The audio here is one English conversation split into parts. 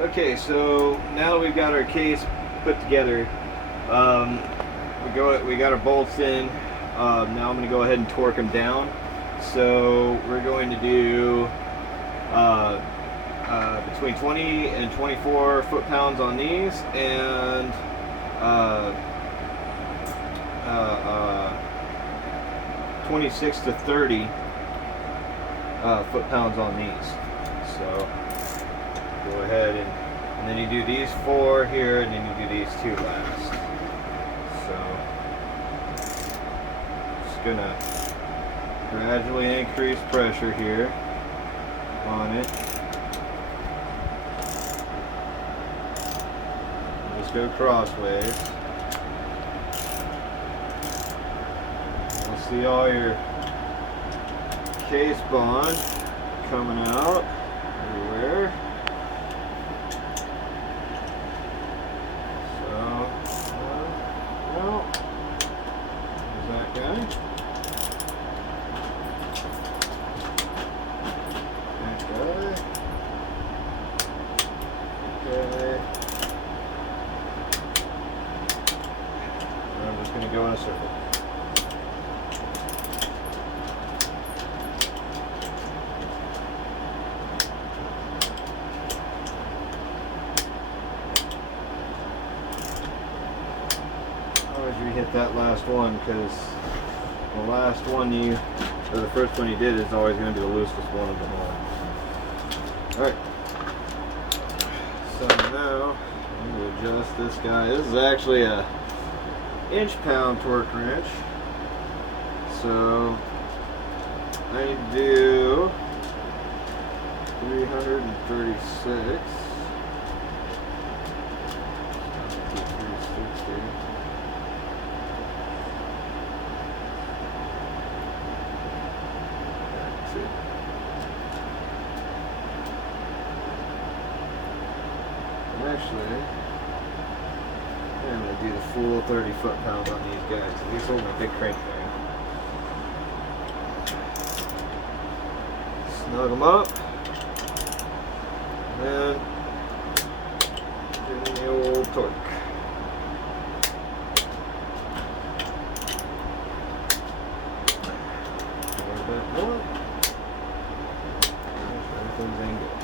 Okay, so now that we've got our case put together, we got our bolts in. Now I'm going to go ahead and torque them down. So we're going to do between 20 and 24 foot-pounds on these, and 26 to 30 foot-pounds on these. So go ahead and then you do these 4 here, and then you do these 2 last. So just gonna gradually increase pressure here on it. Just go crossways. You'll see all your case bond coming out everywhere. There's that guy. That guy. Okay. I'm just going to go in a circle. You hit that last one, because the last one or the first one you did is always going to be the loosest one of them all. Alright, so now I'm going to adjust this guy. This is actually a inch-pound torque wrench, so I need to do 336. 360. Actually, I'm going to do the full 30 foot-pounds on these guys. These hold my big crank thing. Snug them up. And then give me the old torque. A little bit more. Make sure everything's in good.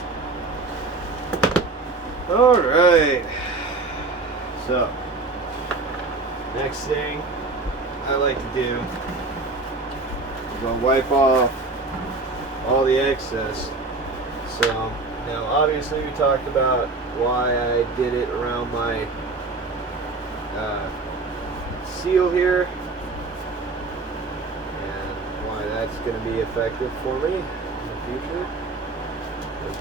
Alright, so next thing I like to do is I'll wipe off all the excess. So now obviously we talked about why I did it around my seal here and why that's going to be effective for me in the future.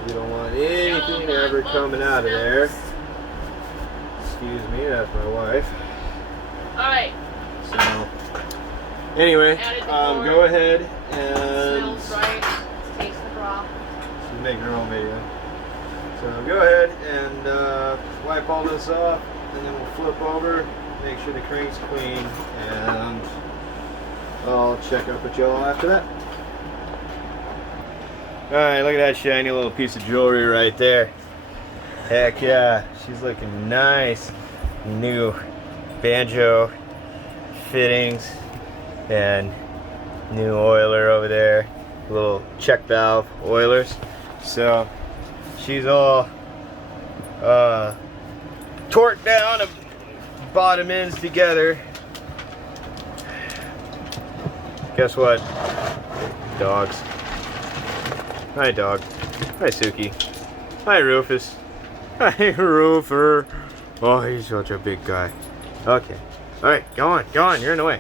We don't want anything ever coming out of there. Excuse me, that's my wife. Alright. So, anyway, go ahead and... Smells right. Taste the broth. She's making her own video. So, go ahead and wipe all this up, and then we'll flip over, make sure the crank's clean, and I'll check up with y'all after that. Alright, look at that shiny little piece of jewelry right there. Heck yeah, she's looking nice. New banjo fittings and new oiler over there. Little check valve oilers. So she's all torqued down and bottom ends together. Guess what? Dogs. Hi, dog. Hi, Suki. Hi, Rufus. Hi, Roofer. Oh, he's such a big guy. Okay. Alright, go on. Go on. You're in the way.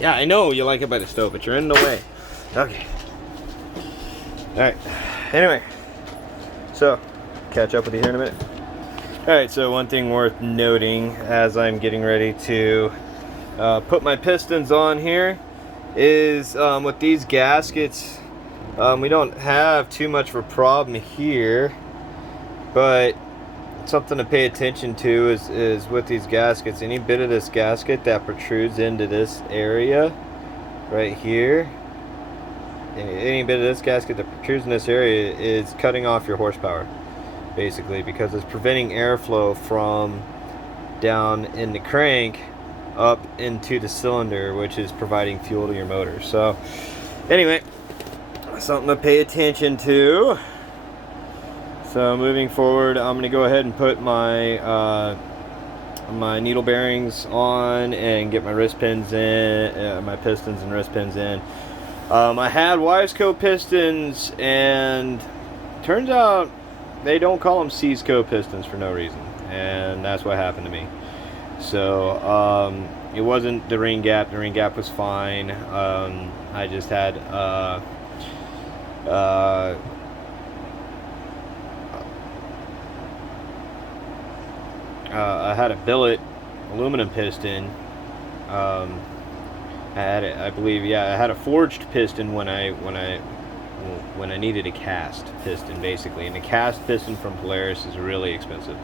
Yeah, I know you like it by the stove, but you're in the way. Okay. Alright. Anyway. So, catch up with you here in a minute. Alright, so one thing worth noting as I'm getting ready to put my pistons on here is with these gaskets, we don't have too much of a problem here, but something to pay attention to is with these gaskets, any bit of this gasket that protrudes into this area right here, any bit of this gasket that protrudes in this area is cutting off your horsepower. basically, because it's preventing airflow from down in the crank up into the cylinder, which is providing fuel to your motor. So anyway, something to pay attention to. So moving forward, I'm going to go ahead and put my my needle bearings on and get my wrist pins in, my pistons and wrist pins in. I had Wiseco pistons, and turns out they don't call them Seasco pistons for no reason, and that's what happened to me. So it wasn't the ring gap. The ring gap was fine. I just had I had a billet aluminum piston. I had it, I believe, yeah, I had a forged piston when I needed a cast piston, basically, and a cast piston from Polaris is really expensive.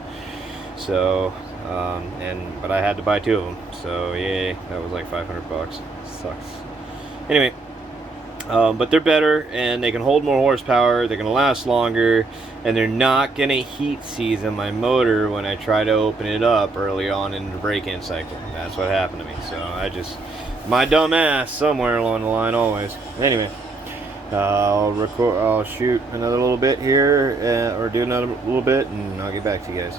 So, but I had to buy 2 of them. So yay, that was like $500. Sucks. Anyway. But they're better, and they can hold more horsepower, they're going to last longer, and they're not going to heat season my motor when I try to open it up early on in the break-in cycle. That's what happened to me. So my dumb ass somewhere along the line always. Anyway, I'll shoot another little bit here, or do another little bit, and I'll get back to you guys.